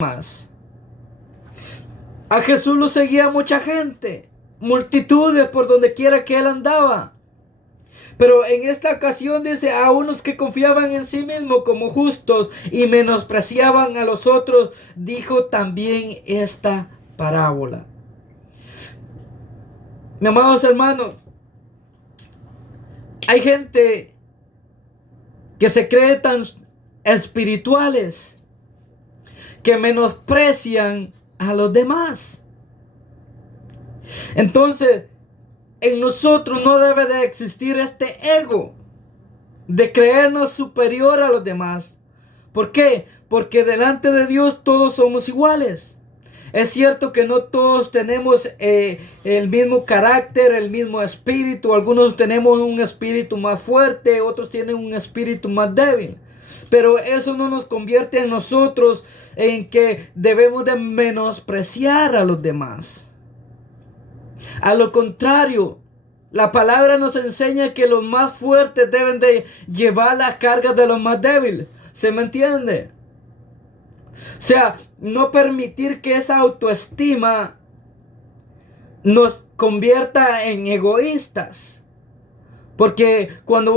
más. A Jesús lo seguía mucha gente, multitudes por donde quiera que él andaba. Pero en esta ocasión dice, a unos que confiaban en sí mismos como justos y menospreciaban a los otros, dijo también esta parábola. Mis amados hermanos, hay gente que se cree tan espirituales que menosprecian a los demás. Entonces, en nosotros no debe de existir este ego de creernos superior a los demás. ¿Por qué? Porque delante de Dios todos somos iguales. Es cierto que no todos tenemos el mismo carácter, el mismo espíritu. Algunos tenemos un espíritu más fuerte, otros tienen un espíritu más débil. Pero eso no nos convierte en nosotros en que debemos de menospreciar a los demás. A lo contrario, la palabra nos enseña que los más fuertes deben de llevar las cargas de los más débiles. ¿Se me entiende? O sea, no permitir que esa autoestima nos convierta en egoístas. Porque cuando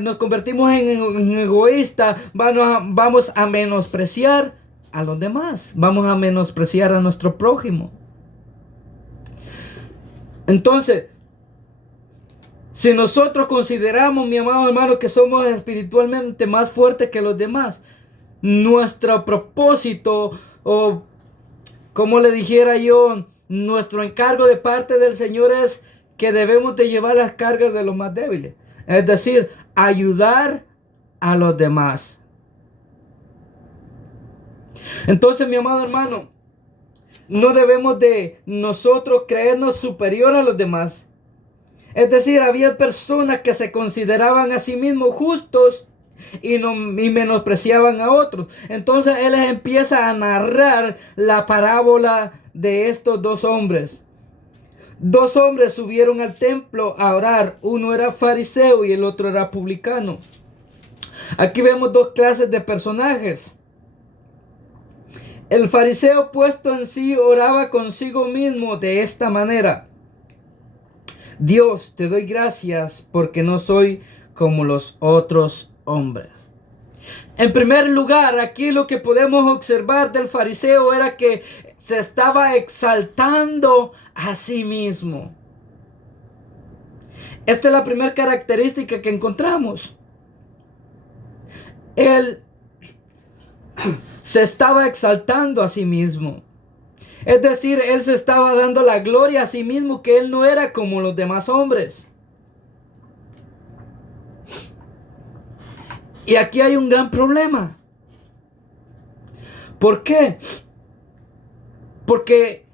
nos convertimos en egoístas, vamos a menospreciar a los demás. Vamos a menospreciar a nuestro prójimo. Entonces, si nosotros consideramos, mi amado hermano, que somos espiritualmente más fuertes que los demás, nuestro propósito, o como le dijera yo, nuestro encargo de parte del Señor es que debemos de llevar las cargas de los más débiles. Es decir, ayudar a los demás. Entonces, mi amado hermano, no debemos de nosotros creernos superior a los demás. Es decir, había personas que se consideraban a sí mismos justos y menospreciaban a otros. Entonces él les empieza a narrar la parábola de estos dos hombres. Dos hombres subieron al templo a orar. Uno era fariseo y el otro era publicano. Aquí vemos dos clases de personajes. El fariseo, puesto en sí, oraba consigo mismo de esta manera: Dios, te doy gracias porque no soy como los otros hombres. En primer lugar, aquí lo que podemos observar del fariseo era que se estaba exaltando a sí mismo. Esta es la primera característica que encontramos. Él se estaba exaltando a sí mismo. Es decir, él se estaba dando la gloria a sí mismo, que él no era como los demás hombres. Y aquí hay un gran problema. ¿Por qué? Porque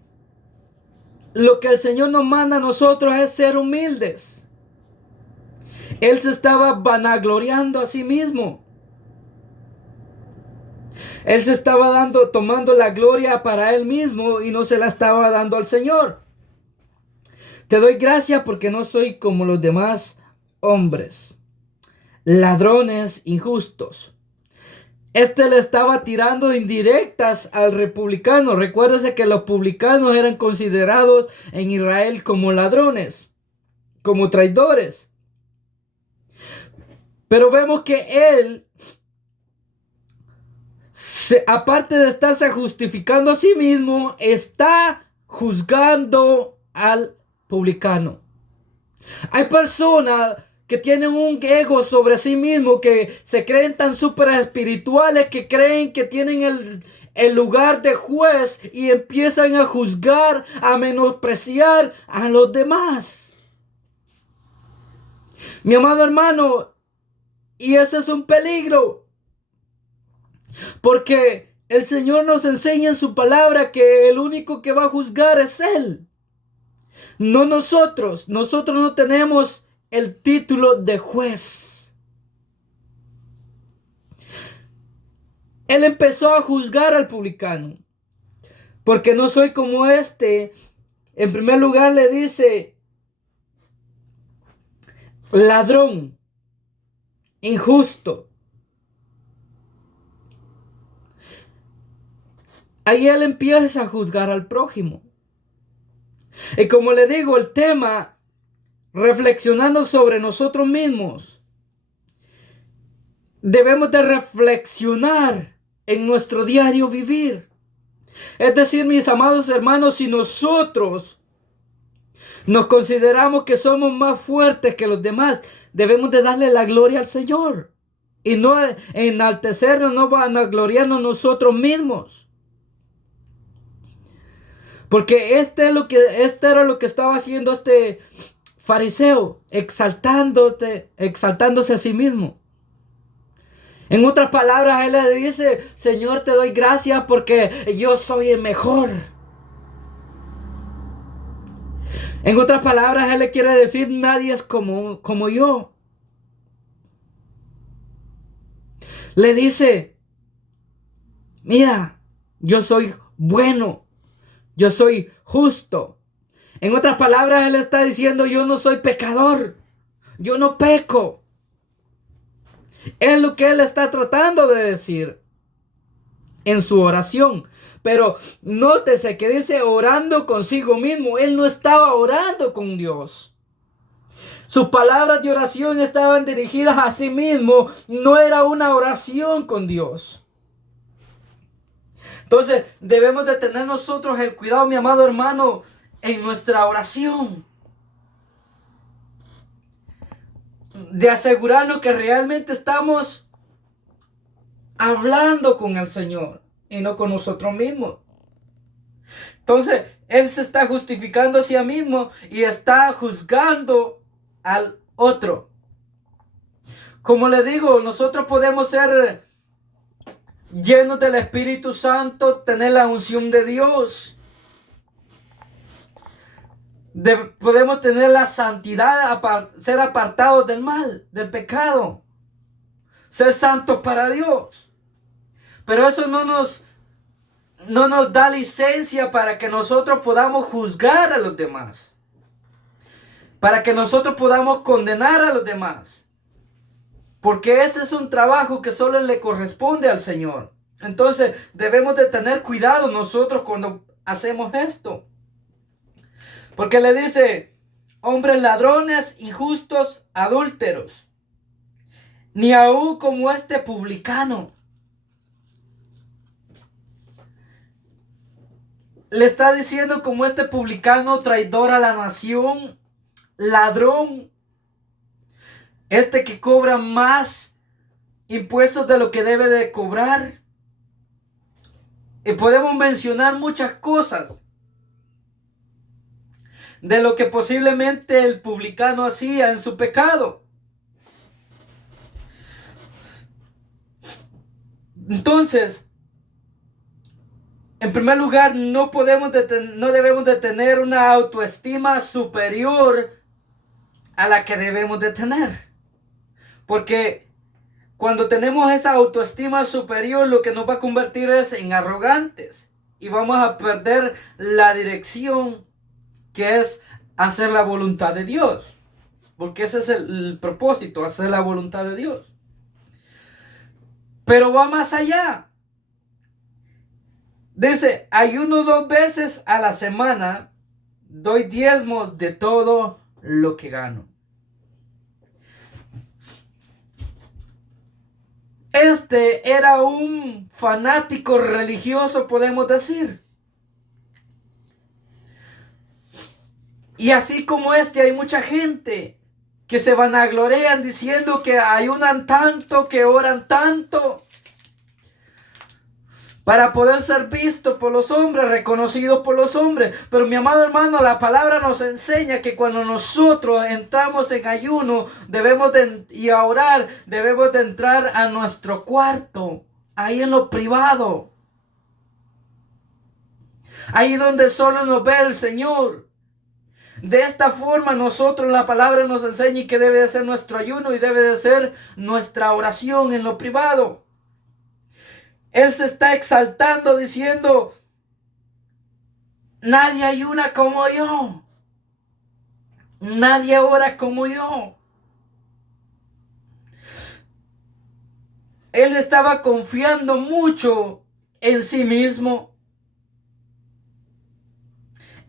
lo que el Señor nos manda a nosotros es ser humildes. Él se estaba vanagloriando a sí mismo. Él se estaba tomando la gloria para él mismo y no se la estaba dando al Señor. Te doy gracias porque no soy como los demás hombres, ladrones injustos. Le estaba tirando indirectas al republicano. Recuérdese que los publicanos eran considerados en Israel como ladrones, como traidores. Pero vemos que él, aparte de estarse justificando a sí mismo, está juzgando al publicano. Hay personas que tienen un ego sobre sí mismo, que se creen tan súper espirituales, que creen que tienen el lugar de juez y empiezan a juzgar, a menospreciar a los demás. Mi amado hermano, y ese es un peligro, porque el Señor nos enseña en su palabra que el único que va a juzgar es Él, no nosotros. Nosotros no tenemos el título de juez. Él empezó a juzgar al publicano, porque no soy como este. En primer lugar le dice ladrón, injusto. ahí él empieza a juzgar al prójimo. Y como le digo, el tema, reflexionando sobre nosotros mismos, debemos de reflexionar en nuestro diario vivir. Es decir, mis amados hermanos, si nosotros nos consideramos que somos más fuertes que los demás, debemos de darle la gloria al Señor. Y no enaltecernos, no vanagloriarnos nosotros mismos. Porque este era lo que estaba haciendo este fariseo, exaltándose a sí mismo. En otras palabras, él le dice: Señor, te doy gracias porque yo soy el mejor. En otras palabras, él le quiere decir: nadie es como yo. Le dice: mira, yo soy bueno, yo soy justo. En otras palabras, él está diciendo: yo no soy pecador, yo no peco. Es lo que él está tratando de decir en su oración. Pero nótese que dice orando consigo mismo. Él no estaba orando con Dios. Sus palabras de oración estaban dirigidas a sí mismo. No era una oración con Dios. Entonces debemos de tener nosotros el cuidado, mi amado hermano, en nuestra oración, de asegurarnos que realmente estamos hablando con el Señor y no con nosotros mismos. Entonces, él se está justificando a sí mismo y está juzgando al otro. Como le digo, nosotros podemos ser llenos del Espíritu Santo, tener la unción de Dios. Podemos tener la santidad, ser apartados del mal, del pecado. Ser santos para Dios. Pero eso no nos da licencia para que nosotros podamos juzgar a los demás. Para que nosotros podamos condenar a los demás. Porque ese es un trabajo que solo le corresponde al Señor. Entonces debemos de tener cuidado nosotros cuando hacemos esto. Porque le dice: hombres ladrones, injustos, adúlteros, ni aún como este publicano. Le está diciendo: como este publicano, traidor a la nación, ladrón, este que cobra más impuestos de lo que debe de cobrar. Y podemos mencionar muchas cosas de lo que posiblemente el publicano hacía en su pecado. Entonces, en primer lugar, no debemos de tener una autoestima superior a la que debemos de tener. Porque cuando tenemos esa autoestima superior, lo que nos va a convertir es en arrogantes. Y vamos a perder la dirección, que es hacer la voluntad de Dios. Porque ese es el propósito, hacer la voluntad de Dios. Pero va más allá. Dice: ayuno 2 veces a la semana, doy diezmos de todo lo que gano. Este era un fanático religioso, podemos decir. Y así como hay mucha gente que se vanaglorean diciendo que ayunan tanto, que oran tanto, para poder ser visto por los hombres, reconocido por los hombres. Pero mi amado hermano, la palabra nos enseña que cuando nosotros entramos en ayuno y a orar, debemos de entrar a nuestro cuarto, ahí en lo privado, ahí donde solo nos ve el Señor. De esta forma nosotros, la palabra nos enseña que debe de ser nuestro ayuno y debe de ser nuestra oración en lo privado. Él se está exaltando diciendo: nadie ayuna como yo. Nadie ora como yo. Él estaba confiando mucho en sí mismo.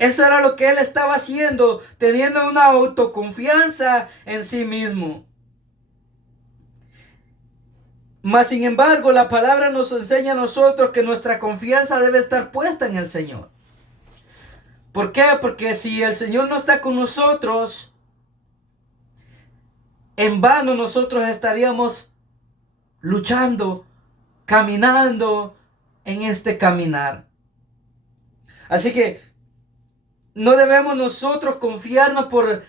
Eso era lo que él estaba haciendo, teniendo una autoconfianza en sí mismo. Mas sin embargo, la palabra nos enseña a nosotros que nuestra confianza debe estar puesta en el Señor. ¿Por qué? Porque si el Señor no está con nosotros, en vano nosotros estaríamos luchando, caminando en este caminar. Así que no debemos nosotros confiarnos por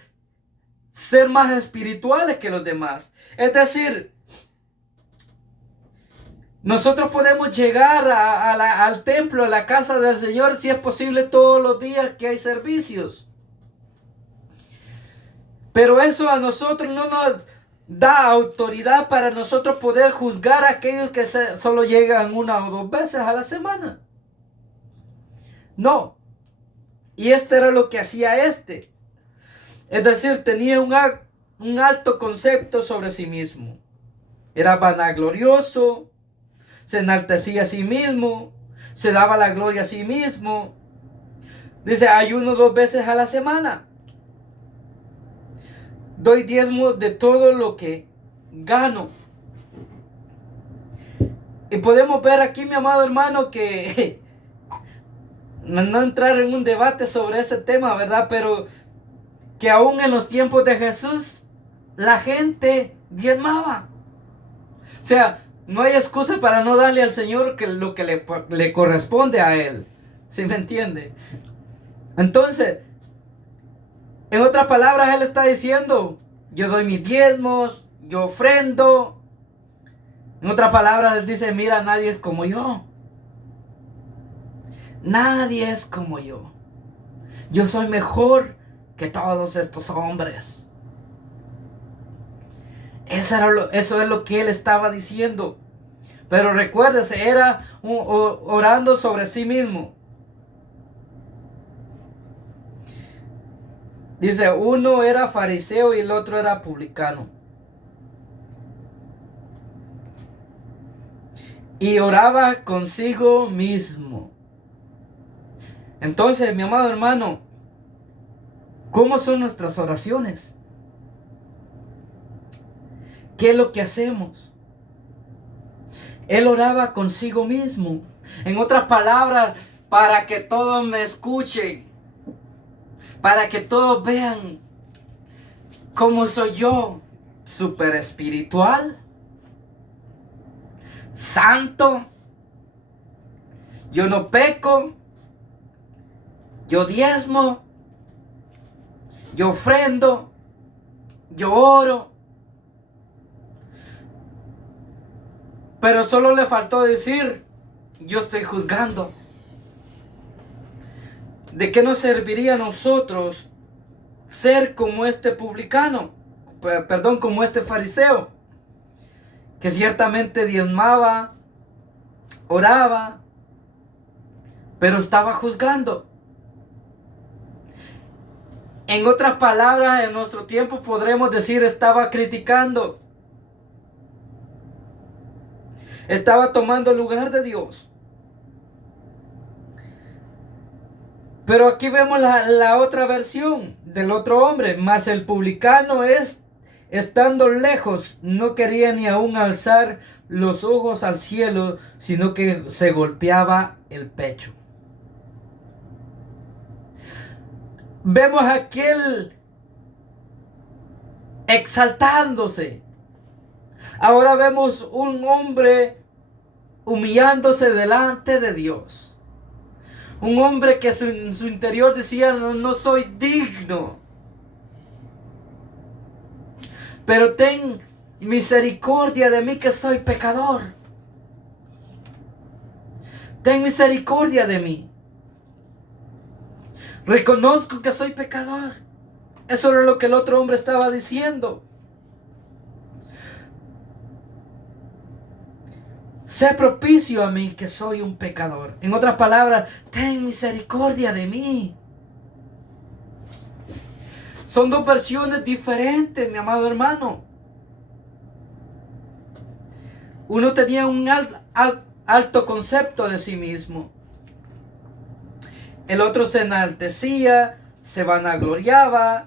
ser más espirituales que los demás. Es decir, nosotros podemos llegar al templo, a la casa del Señor, si es posible, todos los días que hay servicios. Pero eso a nosotros no nos da autoridad para nosotros poder juzgar a aquellos que solo llegan una o dos veces a la semana. No. Y era lo que hacía este. Es decir, tenía un alto concepto sobre sí mismo. Era vanaglorioso, se enaltecía a sí mismo, se daba la gloria a sí mismo. Dice, ayuno 2 veces a la semana. Doy diezmo de todo lo que gano. Y podemos ver aquí, mi amado hermano, que no entrar en un debate sobre ese tema, ¿verdad? Pero que aún en los tiempos de Jesús, la gente diezmaba. O sea, no hay excusa para no darle al Señor lo que le corresponde a Él. ¿Sí me entiende? Entonces, en otras palabras, Él está diciendo, yo doy mis diezmos, yo ofrendo. En otras palabras, Él dice, mira, nadie es como yo. Nadie es como yo. Yo soy mejor que todos estos hombres. Eso es lo que Él estaba diciendo. Pero recuérdese, era orando sobre sí mismo. Dice, uno era fariseo y el otro era publicano. Y oraba consigo mismo. Entonces, mi amado hermano, ¿cómo son nuestras oraciones? ¿Qué es lo que hacemos? Él oraba consigo mismo. En otras palabras, para que todos me escuchen. Para que todos vean cómo soy yo. Súper espiritual. Santo. Yo no peco. Yo diezmo. Yo ofrendo. Yo oro. Pero solo le faltó decir, yo estoy juzgando. ¿De qué nos serviría a nosotros ser como este publicano? Perdón, como este fariseo, que ciertamente diezmaba, oraba, pero estaba juzgando. En otras palabras, en nuestro tiempo podremos decir, estaba criticando. Estaba tomando el lugar de Dios. Pero aquí vemos la otra versión del otro hombre. Mas el publicano estando lejos, no quería ni aún alzar los ojos al cielo, sino que se golpeaba el pecho. Vemos a aquel exaltándose. Ahora vemos un hombre humillándose delante de Dios. Un hombre que en su interior decía, no soy digno. Pero ten misericordia de mí que soy pecador. Ten misericordia de mí. Reconozco que soy pecador. Eso era lo que el otro hombre estaba diciendo. Sé propicio a mí que soy un pecador. En otras palabras, ten misericordia de mí. Son dos versiones diferentes, mi amado hermano. Uno tenía un alto concepto de sí mismo. El otro se enaltecía, se vanagloriaba,